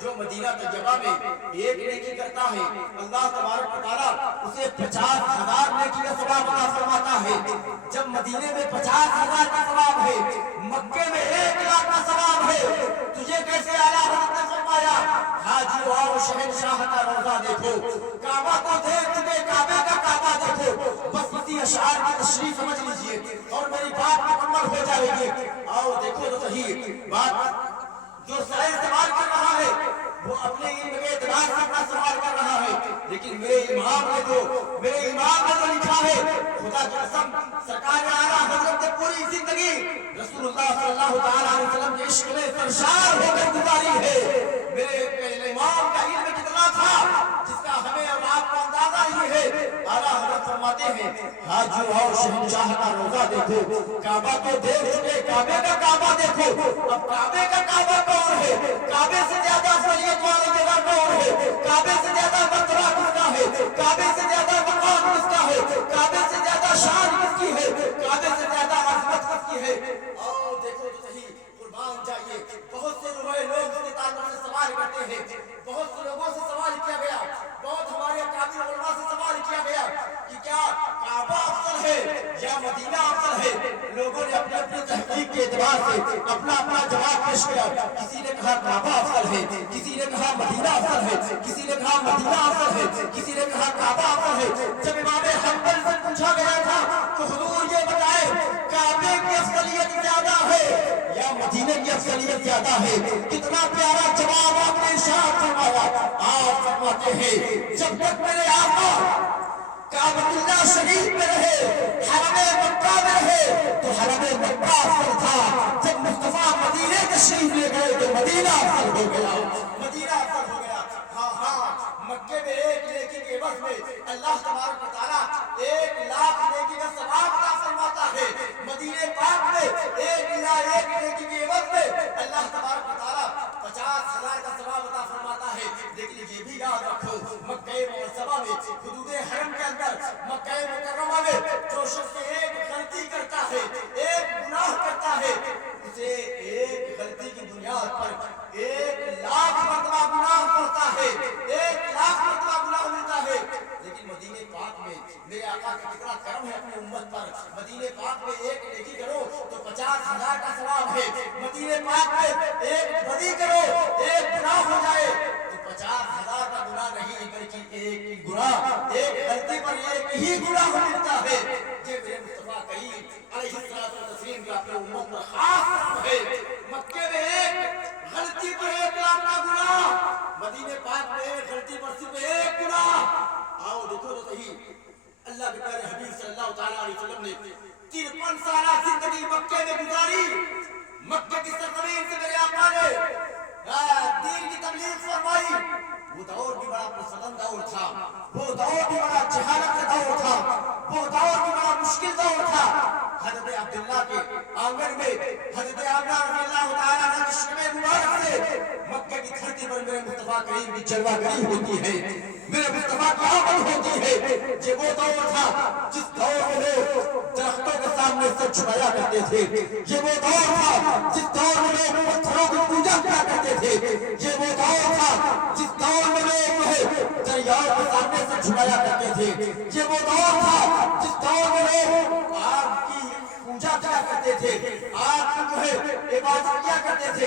جو مدینہ طیبہ میں ایک نیکی کرتا ہے اللہ تبارک و تعالیٰ اسے 50,000 نیکی کا ثواب عطا فرماتا ہے۔ جب مدینے میں 50,000 کا ثواب ہے، مکے میں 1,00,000 کا ثواب ہے، تجھے کیسے اعلیٰ حضرت نے فرمایا حاجی آؤ شہنشاہ کا روضہ دیکھو، کعبہ کو دیکھ چکے کعبے کا کعبہ دیکھو۔ بس اسی اشعار کی تشریح سمجھ لیجئے اور میری بات مکمل ہو جائے گی۔ آؤ دیکھو تو صحیح بات، جو سائنس سوال کر رہا ہے وہ اپنے علم کے اعتبار سے اپنا سوال کر رہا ہے، لیکن میرے امام نے جو لکھا ہے، خدا کی قسم سرکار اعلیٰ حضرت نے پوری زندگی رسول اللہ صلی اللہ تعالیٰ علیہ وسلم کے عشق میں سرشار ہو کر گزاری ہے۔ میرے امام کا علم کتنا تھا جس کا ہمیں اور آپ کو اندازہ ہی ہے۔ اعلیٰ حضرت فرماتے ہیں حاجی آؤ شہنشاہ کا روضہ دیکھو، کعبہ کو دیکھ چکے کعبے کا کعبہ دیکھو۔ اب کعبے کا کعبہ کون ہے؟ کعبے سے زیادہ افضلیت والی جگہ کون ہے؟ کعبے سے زیادہ مرتبہ کس کا ہے؟ کعبے سے زیادہ مقام کس کا ہے؟ کعبے سے زیادہ شان کس کی ہے؟ کعبے سے زیادہ عظمت کس کی ہے؟ آؤ دیکھو تو صحیح، قربان جائیے۔ بہت سے لوگ اس کے تعلق سے سوال کرتے ہیں، بہت سے لوگوں سے سوال کیا گیا، بہت ہمارے اکابر علماء سے سوال کیا گیا کہ کیا کعبہ افضل ہے یا مدینہ افضل ہے؟ لوگوں نے اپنے اپنے تحقیق کے اعتبار سے اپنا اپنا جواب پیش کیا۔ کسی نے کہا کعبہ افضل ہے، کسی نے کہا مدینہ افضل ہے، کسی نے کہا مدینہ افضل ہے، کسی نے کہا کعبہ افضل ہے۔ جب امام حنبل سے پوچھا گیا تھا تو حضور یہ بتائے کعبے کی افضلیت زیادہ ہے یا مدینے کی افضلیت زیادہ ہے؟ کتنا پیارا جواب آپ نے ارشاد فرمایا۔ آپ فرماتے ہیں جب تک میرے آقا کعبۃ اللہ شریف میں رہے، حرم مکہ میں رہے تو حرم مکہ افضل تھا، جب مصطفیٰ مدینے تشریف لے گئے تو مدینہ افضل ہو گیا، مدینہ افضل ہو گیا۔ ہاں مکے میں ایک نیکی کے عوض میں اللہ تبارک و تعالیٰ 1,00,000 نیکی کا ثواب عطا فرماتا ہے۔ مدینے پاک میں 1,00,000 نیکی کے عوض میں اللہ تبارک و تعالیٰ 50,000 کا ثواب عطا فرماتا ہے۔ لیکن یہ بھی یاد رکھو مکہ معظمہ میں حدود حرم کے اندر مکہ مکرمہ میں جو شخص ایک غلطی کرتا ہے، ایک گناہ کرتا ہے، اسے ایک غلطی کی بنیاد پر 1,00,000 مرتبہ گناہ پڑتا ہے، 1,00,000 مرتبہ گناہ ملتا ہے۔ لیکن مدینے پاک میں میرے آقا کا کتنا کرم ہے اپنی امت پر، مدینے پاک میں ایک نیکی کرو تو 50,000 کا ثواب ہے، مدینے پاک میں ایک بدی کرو، ایک گناہ ہو جائے تو 50,000 کا گناہ نہیں بلکہ ایک گناہ، ایک غلطی پر ایک ہی گناہ ملتا ہے۔ یہ میرے مصطفیٰ کریم علیہ الصلوۃ والتسلیم کا اپنے امت پر خاص کرم ہے۔ مکے میں ایک غلطی پر 1,00,000 کا گناہ، مدینے پاک میں ایک غلطی پر صرف ایک گناہ۔ آؤ دیکھو تو صحیح، اللہ کے پیارے حبیب صلی اللہ تعالیٰ علیہ وسلم نے 53 سالہ زندگی مکے میں گزاری۔ مکے کی سرزمین سے میرے آقا نے دین کی تبلیغ فرمائی۔ وہ دور بھی بڑا پرفتن دور تھا، وہ دور بھی بڑا جہالت کا دور تھا، وہ دور بھی بڑا مشکل دور تھا۔ حضرت عبداللہ کے آنگن میں حضرت آمنہ رضی اللہ تعالیٰ عنہ کے شمع مبارک سے مکہ کی دھرتی پر میرے مصطفیٰ کریم کی جلوہ گری ہوتی ہے، میرے مصطفیٰ کی آمد ہوتی ہے۔ یہ وہ دور تھا جس دور میں لوگ درختوں کے سامنے سر جھکایا کرتے تھے، یہ وہ دور تھا جس دور میں لوگ پتھروں کی پوجا کیا کرتے تھے، یہ وہ دور تھا جس دور میں لوگ دریاؤں کے سامنے سر جھکایا کرتے تھے، یہ وہ دور تھا جس دور میں لوگ آگ کی پوجا کیا کرتے تھے، آگ کی جو ہے عبادت کیا کرتے تھے۔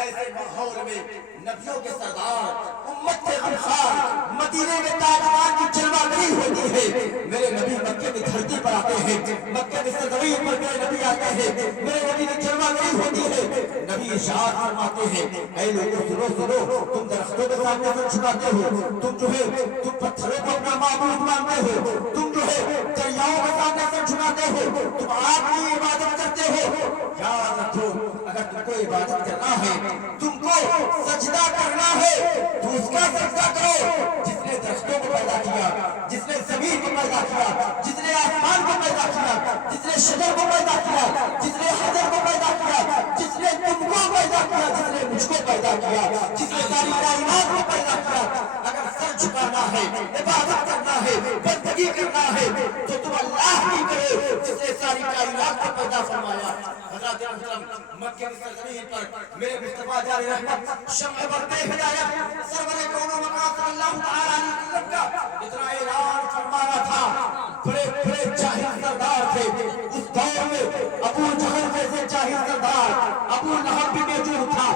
ایسے ماحول میں نبیوں کے سردار امت کے غمخوار مدینے میں تاجدار کی جلوہ گری ہوتی ہے۔ میرے نبی مکے کی دھرتی پر آتے ہیں، مکے کی سرزمین پر میرے نبی آتے ہیں، میرے نبی کی جلوہ گری ہوتی ہے۔ نبی ارشاد فرماتے ہیں اے لوگوں سنو سنو، تم درختوں کے سامنے سر جھکاتے ہو، تم جو ہے تم پتھروں کو اپنا معبود مانتے ہو، تم جو ہے دریاؤں کے سامنے سر جھکاتے ہو، تم آگ کی عبادت کرتے ہو۔ یاد رکھو اگر تم کو عبادت کرنا ہے، تم کو سجدہ کرنا ہے تو اس کا سجدہ کرو جس نے درختوں کو پیدا کیا، جس نے زمین کو پیدا کیا، جس نے آسمان کو پیدا کیا، جس نے شجر کو پیدا کیا، جس نے حجر کو پیدا کیا، جس نے تم کو پیدا کیا، جس نے مجھ کو پیدا کیا، جس نے ساری کائنات کو پیدا کیا۔ اگر سر جھکانا ہے، عبادت کرنا ہے، بندگی کرنا ہے تو تم اللہ کی کرو جس نے ساری کائنات کو پیدا فرمایا۔ حضرات हजरत मोहतरम मक्के की सरजमीन पर मेरे मुस्तफा जारी रहमत शम्ह बरते हिदायत सरवर कौनो मकाम सल्लल्लाहु तआला अलैहि वसल्लम का इतना ऐलान फरमाना था। बड़े बड़े जाहिल सरदार थे उस दौर में, अबू जहल जैसे जाहिल सरदार, अबू लहब भी मौजूद था,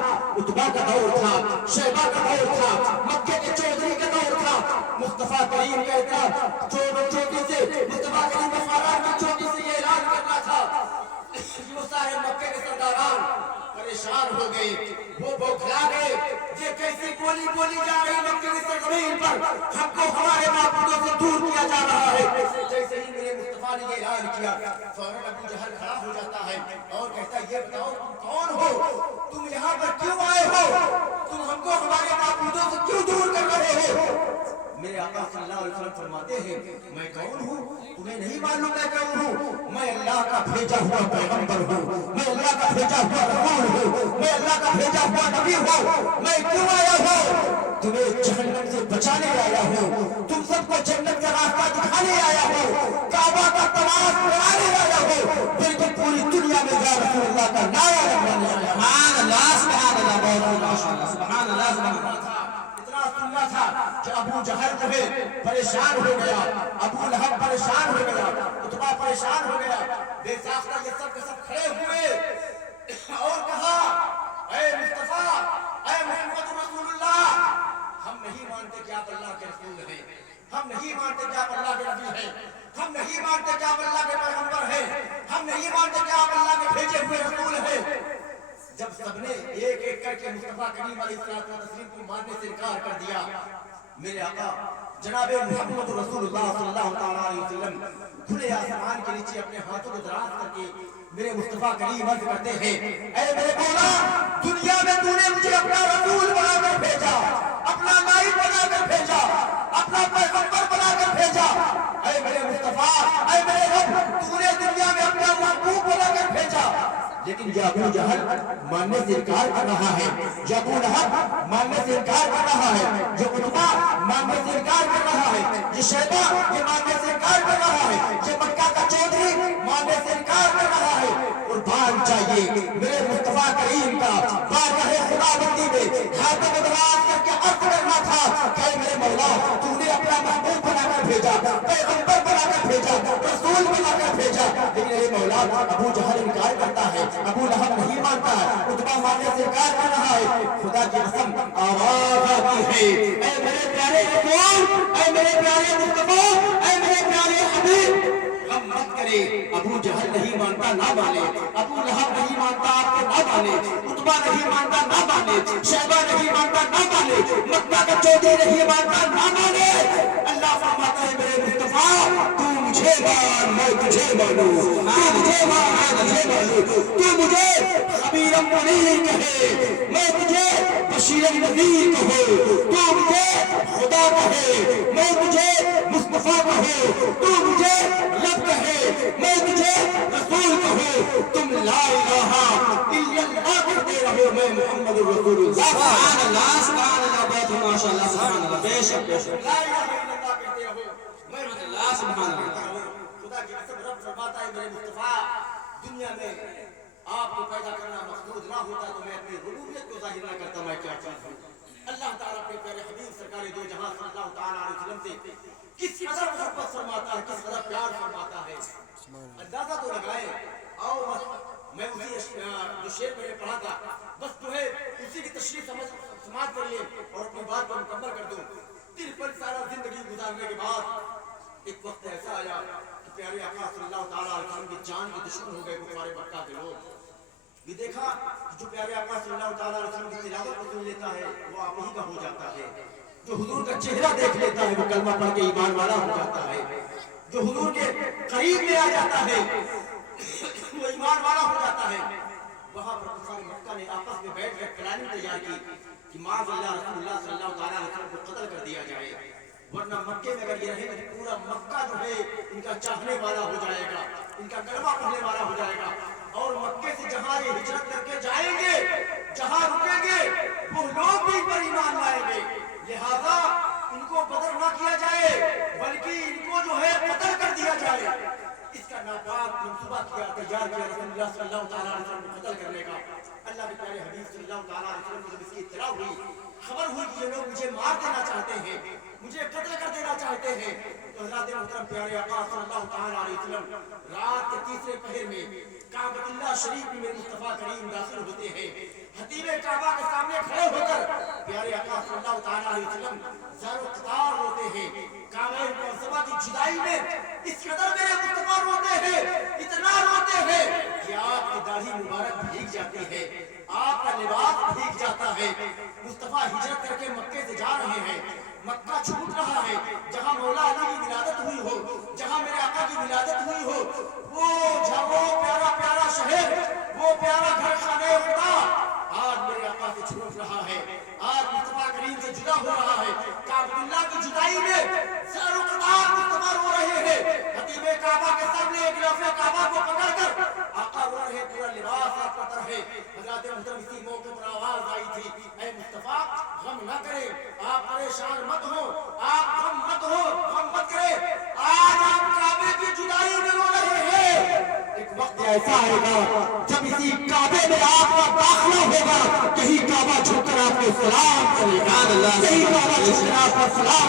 उतबा का दौर था, शैबा का दौर था, मक्के के चौधरी का दौर था। मुस्तफा करीम कहता चोटी से, मुस्तफा करीम का फारार की चोटी से ये ऐलान करना था। वो सारे मक्के के सरदारान परेशान हो गए, वो बौखला गए, ये कैसी बोली बोली जा रही मक्के की सरजमीन पर, हमको हमारे माबूदों से दूर किया जा रहा है। जैसे ही मेरे मुस्तफा ने ये ऐलान किया, फौरन अबू जहल खड़ा हो जाता है और कहता है, ये बताओ तुम कौन हो, तुम यहाँ पर क्यों आए हो, तुम हमको हमारे माबूदों से क्यों दूर कर रहे हो। मेरे आका सल्लल्लाहु अलैहि वसल्लम फरमाते हैं, मैं कौन हूँ तुम्हें नहीं मालूम मैं कौन हूँ, मैं अल्लाह का भेजा हुआ पैगंबर हूँ, मैं अल्लाह का भेजा हुआ रसूल हूँ, मैं अल्लाह का भेजा हुआ नबी हूँ। मैं क्यों आया हूँ, तुम्हें जहन्नम से बचाने आया हूँ, तुम सबको जन्नत का रास्ता दिखाने आया हूँ, काबा का तमाश बनाने आया हूँ, बिल्कुल पूरी दुनिया में या रसूलुल्लाह का नारा लगवाने आया हूँ। सुभान अल्लाह, सुभान अल्लाह, बहुत माशाअल्लाह, सुभान अल्लाह, सुभान अल्लाह। सुनना था कि अबू जहल जो है परेशान हो गया, अबू लहब परेशान हो गया, उतबा परेशान हो गया, बेसाख्ता ये सब के सब खड़े हुए और कहा, ऐ मुस्तफा, ऐ मोहम्मद रसूलुल्लाह, हम नहीं मानते कि आप अल्लाह के रसूल हैं, हम नहीं मानते कि आप अल्लाह के नबी हैं, हम नहीं मानते कि आप अल्लाह के पैगंबर हैं, हम नहीं मानते कि आप अल्लाह के भेजे हुए रसूल हैं। जब सबने एक एक करके मुस्तफा करीम अलैहिस्सलातु वस्सलाम को मानने से इनकार कर दिया, मेरे आका जनाबे मोहम्मद रसूलुल्लाह सल्लल्लाहु अलैहि वसल्लम खुले आसमान के नीचे अपने हाथों को दराज करके मेरे मुस्तफा करीम अर्ज करते हैं, ऐ मेरे मौला, दुनिया में तूने मुझे अपना रसूल बनाकर भेजा, अपना नाइब बनाकर भेजा, अपना पैगंबर बनाकर भेजा। ऐ मेरे मुस्तफा, ऐ मेरे रब, तूने दुनिया में अपना महबूब बनाकर भेजा। लेकिन ये अबू जहल मानने से इनकार कर रहा है, जो अबू लहब मानने से इनकार कर रहा है, जो उतबा मानने से इनकार कर रहा है, ये शैबा ये मानने से इनकार कर रहा है, ये मक्का का चौधरी मानने से इनकार कर रहा है। कुर्बान चाहिए मेरे मुस्तफा करीम का बारगाह खुदाबंदी में हाथों को दराज करके अर्ज करना था कि मेरे मौला, तूने अपना महबूब बनाकर भेजा, पैगंबर बनाकर भेजा, रसूल बनाकर भेजा। लेकिन ये मौला अबू जहल इनकार करता है, अबू लहब नहीं मानता है, उतबा मानने से इनकार कर रहा है। खुदा की कसम आवाज आती है, ऐ मेरे प्यारे रसूल, ऐ मेरे प्यारे मुस्तफा, ऐ मेरे प्यारे हबीब, गम मत करे। अबू जहल नहीं मानता ना माने, अबू लहब नहीं मानता आपको ना माने, उतबा नहीं मानता ना माने, शैबा नहीं मानता ना माने, मक्का का चौधरी नहीं मानता ना माने। अल्लाह फरमाता है, मेरे मुस्तफा, तू मुझे मान, मैं तुझे मानूं, तू मुझे मान, मैं तुझे मानूं, तू मुझे खबीरम मुनीर कहे, मैं तुझे बशीरम नज़ीर कहे, तू मुझे खुदा कहे, मैं तुझे मुस्तफा कहे, तू मुझे रब कहे, मैं तुझे रसूल कहूं, तुम ला इलाहा इल्लल्लाह कहते रहो, मैं मोहम्मद रसूलुल्लाह। सुभान अल्लाह, सुभान अल्लाह, बहुत माशाअल्लाह, सुभान अल्लाह, बेशक बेशक, ला इलाहा इल्लल्लाह कहते रहो, मैं अल्लाह, सुभान अल्लाह। खुदा की कसम रब फरमाता है, मेरे मुस्तफा, दुनिया में आपको पैदा करना मकसूद ना होता तो मैं अपनी रुबूबियत को जाहिर ना करता, मैं क्या चीज हूं। अल्लाह ताला अपने प्यारे हबीब सरकार दो जहां सल्लल्लाहु ताला अलैहि वसल्लम से किस कदर मोहब्बत फरमाता है, किस कदर प्यार फरमाता है, अंदाजा तो लगाए। आओ मैं उसी जो शेर मैंने पढ़ा था, बस जो है उसी की तशरीह समाज कर ले और अपनी बात को मुकम्मल कर दूं। 53 साल जिंदगी गुजारने के बाद एक वक्त ऐसा आया कि प्यारे आका सल्लल्लाहु ताला अलैहि वसल्लम की जान के दुश्मन हो गए कुफार मक्का के लोग। ये देखा कि जो प्यारे आका सल्लल्लाहु ताला अलैहि वसल्लम की तिलावत को सुन लेता है वो आप ही का हो जाता है, जो हुजूर का चेहरा देख लेता है वो कलमा पढ़ के ईमान वाला हो जाता है, जो हुजूर के करीब में आ जाता है वो ईमान वाला हो जाता है। वहां पर कुफार मक्का ने आपस में बैठ कर प्लानिंग तैयार की कि माज़अल्लाह रसूलुल्लाह सल्लल्लाहु ताला अलैहि वसल्लम को कत्ल कर दिया जाए, वरना मक्के में अगर ये रहेंगे तो पूरा मक्का जो है इनका चाहने वाला हो जाएगा, इनका कलमा पढ़ने वाला हो जाएगा, और मक्के से जहां ये हिजरत करके जाएंगे, जहां रुकेंगे वो लोग भी इन पर ईमान लाएंगे। लिहाजा इनको बदर ना किया जाए बल्कि इनको जो है कत्ल कर दिया जाए। इसका नापाक मंसूबा किया, तैयार किया, रसूलुल्लाह सल्लल्लाहु अलैहि वसल्लम सल्लल्लाहु अलैहि वसल्लम को जब इसकी इत्तला हुई, खबर हुई कि ये लोग मुझे मार देना चाहते हैं, मुझे कत्ल कर देना चाहते हैं, तो हज़रत मोहतरम प्यारे आका सल्लल्लाहु अलैहि वसल्लम रात के तीसरे पहर में काबतुल्लाह शरीफ में मुस्तफा करीम दाखिल होते हैं। हतीमे काबा के सामने खड़े होकर प्यारे आका सल्लल्लाहु अलैहि वसल्लम ज़ारो-क़तार रोते हैं। काबा मुअज़्ज़मा की जुदाई में इस कदर मेरे मुस्तफा रोते हैं, इतना रोते हैं कि आपकी दाढ़ी मुबारक भीग जाती है, आपका लिबास भीग जाता है। मुस्तफा हिजरत करके मक्के से जा रहे हैं, मक्का छूट रहा है, जहां मौला अली की विलादत हुई हो, जहां मेरे आका की विलादत हुई हो, वो प्यारा प्यारा शहर, वो प्यारा घर खाने खुदा आज मेरे आका से छूट रहा है, आज मुस्तफा करीम से जुदा हो रहा है। काबतुल्लाह की जुदाई में ज़ारो-क़तार मुस्तफा रो रहे हैं। हतीमे काबा के सामने एक गिलाफ़े काबा को पकड़कर आका रो रहे, पूरा लिबास आपका तर है। हज़रत मोहतरम इसी मौके पर आवाज आई थी, ऐ मुस्तफा गम न करें, आप परेशान मत हो, आप गम मत हो, गम मत करें, आज आप काबे की जुदाई में रो रहे हैं। एक वक्त ऐसा आएगा जब इसी काबे में आपका दाखिला होगा, कहीं काबा छूकर आपको सलाम करेगा, कहीं काबा छूकर आपको सलाम